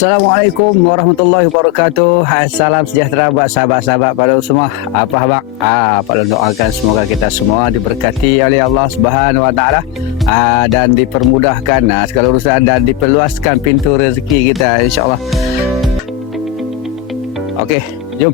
Assalamualaikum warahmatullahi wabarakatuh. Salam sejahtera buat sahabat-sahabat pada semua. Apa khabar? Pada doakan semoga kita semua diberkati oleh Allah Subhanahu Wa Taala dan dipermudahkan segala urusan dan diperluaskan pintu rezeki kita, insya-Allah. Okey, jom.